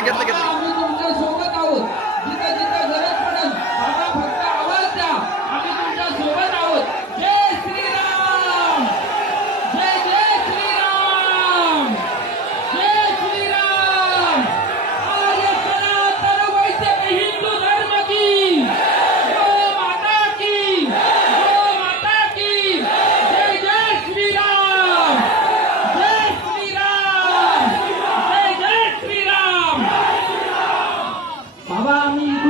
ಕೆತ್ತಲೆ ಕೆತ್ತಲೆ ಕೆತ್ತಲೆ Hallelujah.